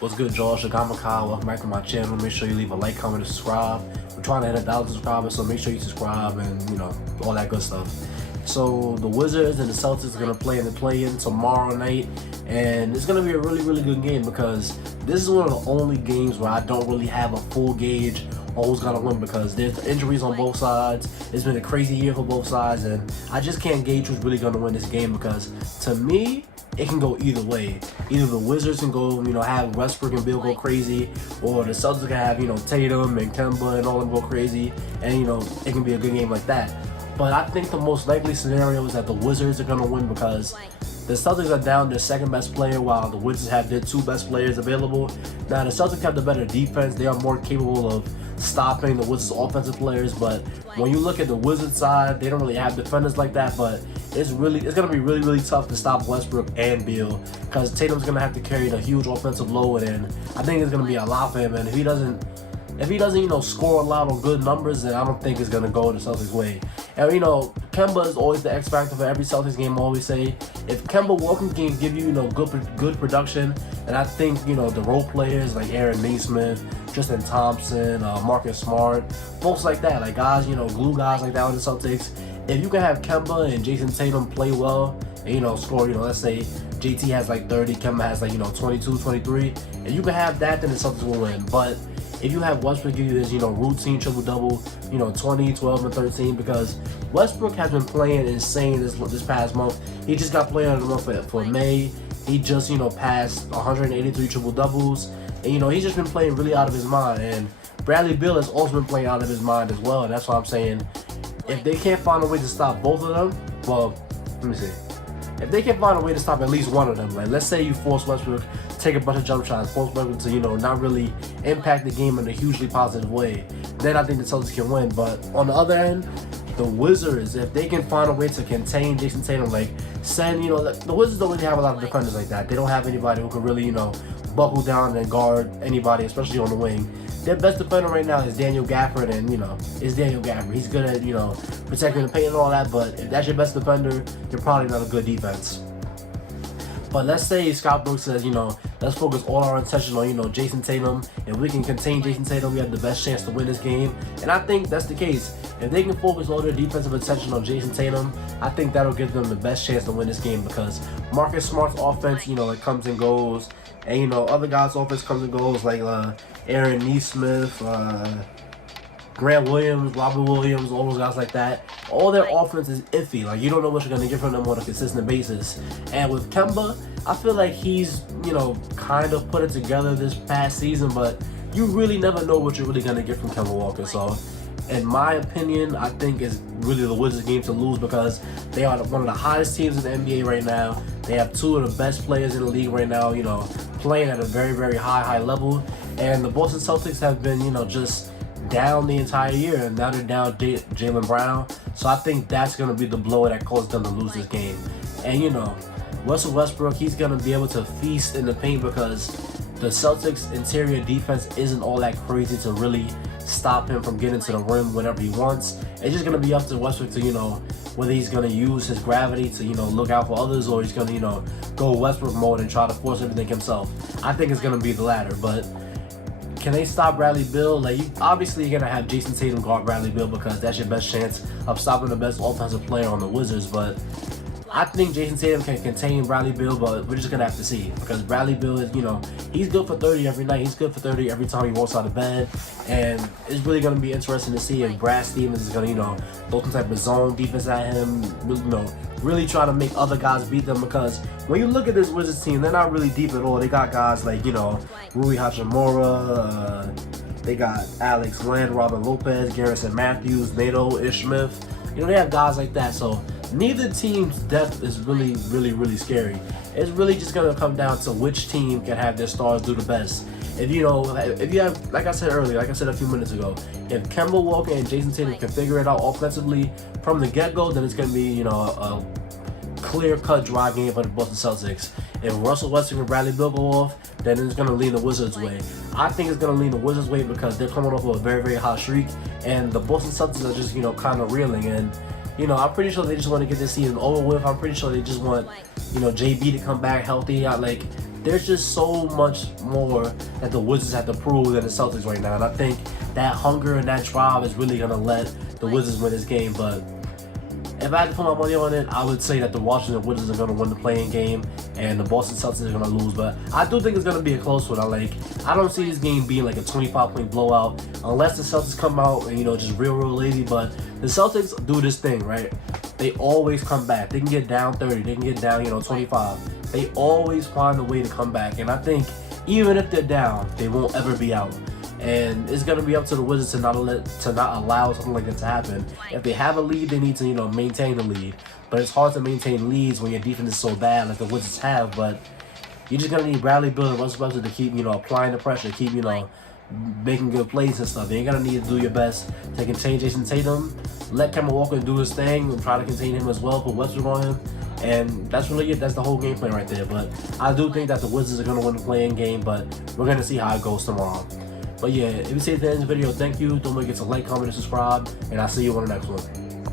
What's good, Josh? Shagamakawa. Welcome back to my channel. Make sure you leave a like, comment, and subscribe. We're trying to hit 1,000 subscribers, so make sure you subscribe and, all that good stuff. So the Wizards and the Celtics are going to play in the play-in tomorrow night, and it's going to be a really, really good game because this is one of the only games where I don't really have a full gauge on who's going to win because there's injuries on both sides. It's been a crazy year for both sides, and I just can't gauge who's really going to win this game because, to me, it can go either way. Either the Wizards can go, have Westbrook and Bill go crazy, or the Celtics can have, Tatum and Kemba and all of them go crazy, and, it can be a good game like that. But I think the most likely scenario is that the Wizards are going to win because the Celtics are down their second best player while the Wizards have their two best players available. Now, the Celtics have the better defense. They are more capable of stopping the Wizards' offensive players, but when you look at the Wizards side, they don't really have defenders like that, but it's going to be really, really tough to stop Westbrook and Beal because Tatum's going to have to carry the huge offensive load, and I think it's going to be a lot for him, and if he doesn't, score a lot on good numbers, then I don't think it's going to go the Celtics' way. And, Kemba is always the X factor for every Celtics game, I always say. If Kemba Walker can give you, good production, and I think, the role players like Aaron Naismith, Tristan Thompson, Marcus Smart, folks like that, like guys, glue guys like that on the Celtics, if you can have Kemba and Jason Tatum play well, and, score, let's say JT has like 30, Kemba has like, 22, 23, and you can have that, then the Celtics will win. But if you have Westbrook give you this, routine triple-double, 20, 12, and 13, because Westbrook has been playing insane this past month. He just got playing of the month for May. He just, passed 183 triple-doubles. And, he's just been playing really out of his mind. And Bradley Beal has also been playing out of his mind as well. And that's why I'm saying, if they can't find a way to stop both of them, well, let me see. If they can find a way to stop at least one of them, like let's say you force Westbrook to take a bunch of jump shots, force Westbrook to, not really impact the game in a hugely positive way, then I think the Celtics can win. But on the other end, the Wizards, if they can find a way to contain Jason Tatum, like send, the Wizards don't really have a lot of defenders like that. They don't have anybody who can really, buckle down and guard anybody, especially on the wing. Their best defender right now is Daniel Gafford, and, is Daniel Gafford. He's good at, protecting the paint and all that, but if that's your best defender, you're probably not a good defense. But let's say Scott Brooks says, let's focus all our attention on, Jason Tatum. If we can contain Jason Tatum, we have the best chance to win this game. And I think that's the case. If they can focus all their defensive attention on Jason Tatum, I think that'll give them the best chance to win this game because Marcus Smart's offense, it comes and goes. And, other guys' offense comes and goes like Aaron Naismith, Grant Williams, Robert Williams, all those guys like that. All their offense is iffy. Like, you don't know what you're going to get from them on a consistent basis. And with Kemba, I feel like he's, kind of put it together this past season, but you really never know what you're really going to get from Kemba Walker. So, in my opinion, I think it's really the Wizards' game to lose because they are one of the hottest teams in the NBA right now. They have two of the best players in the league right now, playing at a very, very high level. And the Boston Celtics have been, just down the entire year, and now they're down Jaylen Brown. So I think that's going to be the blow that caused them to lose this game. And, Russell Westbrook, he's going to be able to feast in the paint because the Celtics' interior defense isn't all that crazy to really stop him from getting to the rim whenever he wants. It's just going to be up to Westbrook to, whether he's going to use his gravity to, look out for others, or he's going to, go Westbrook mode and try to force everything himself. I think it's going to be the latter, but can they stop Bradley Beal? Like, obviously, you're going to have Jason Tatum guard Bradley Beal because that's your best chance of stopping the best offensive player on the Wizards, but I think Jason Tatum can contain Bradley Beal, but we're just going to have to see because Bradley Beal is, he's good for 30 every night. He's good for 30 every time he walks out of bed, and it's really going to be interesting to see if Brad Stevens is going to, throw some type of zone defense at him, really try to make other guys beat them because when you look at this Wizards team, they're not really deep at all. They got guys like, Rui Hachimura, they got Alex Len, Robin Lopez, Garrison Matthews, Nato, Ish Smith. They have guys like that, so neither team's depth is really, really, really scary. It's really just going to come down to which team can have their stars do the best. If you have, like I said earlier, like I said a few minutes ago, if Kemba Walker and Jason Tatum can figure it out offensively from the get-go, then it's going to be, a clear-cut dry game for the Boston Celtics. If Russell Westbrook and Bradley Beal go off, then it's going to lean the Wizards' way. I think it's going to lean the Wizards' way because they're coming off of a very, very hot streak, and the Boston Celtics are just, kind of reeling. And, I'm pretty sure they just want to get this season over with. I'm pretty sure they just want, JB to come back healthy. there's just so much more that the Wizards have to prove than the Celtics right now. And I think that hunger and that drive is really going to let the Wizards win this game. But if I had to put my money on it, I would say that the Washington Wizards are going to win the play-in game and the Boston Celtics are going to lose. But I do think it's going to be a close one. I don't see this game being like a 25-point blowout unless the Celtics come out and, just real lazy. But the Celtics do this thing, right? They always come back. They can get down 30. They can get down, 25. They always find a way to come back. And I think even if they're down, they won't ever be out. And it's going to be up to the Wizards to not allow something like that to happen. If they have a lead, they need to, maintain the lead. But it's hard to maintain leads when your defense is so bad like the Wizards have. But you're just going to need Bradley Beal and Russell Westbrook to keep, applying the pressure, keep, making good plays and stuff. You're going to need to do your best to contain Jason Tatum. Let Kemba Walker do his thing and try to contain him as well, put Westbrook on him. And that's really it. That's the whole game plan right there. But I do think that the Wizards are going to win the play-in game, but we're going to see how it goes tomorrow. But yeah, if you see the end of the video, thank you. Don't forget to like, comment, and subscribe. And I'll see you on the next one.